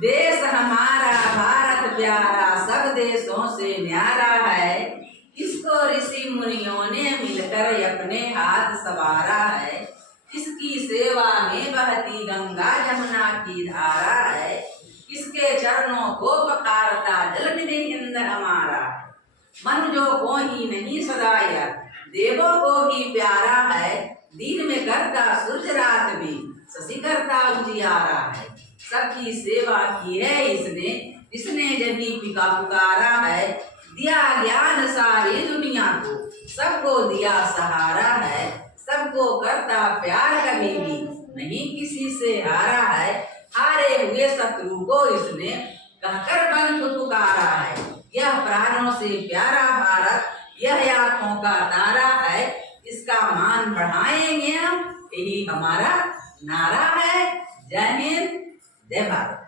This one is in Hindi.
देश हमारा भारत प्यारा सब देशों से न्यारा है। इसको ऋषि मुनियों ने मिलकर अपने हाथ संवारा है। इसकी सेवा में बहती गंगा जमुना की धारा है। इसके चरणों को पकारता जल निधि हिंद हमारा। मनुजों को ही नहीं सदाय देवों को भी प्यारा है। दिन में करता सूरज रात में शशि करता उजियारा है। सबकी सेवा की है इसने जब भी पिका पुकारा है। दिया ज्ञान सारी दुनिया को सबको दिया सहारा है। सबको करता प्यार कभी भी नहीं किसी से हारा है। हारे हुए शत्रु को इसने कहकर बंधु पुकारा है। यह प्राणों से प्यारा भारत यह आंखों का तारा है। इसका मान बढ़ाएंगे हम, यही हमारा नारा है। जय हिंद जय भारत।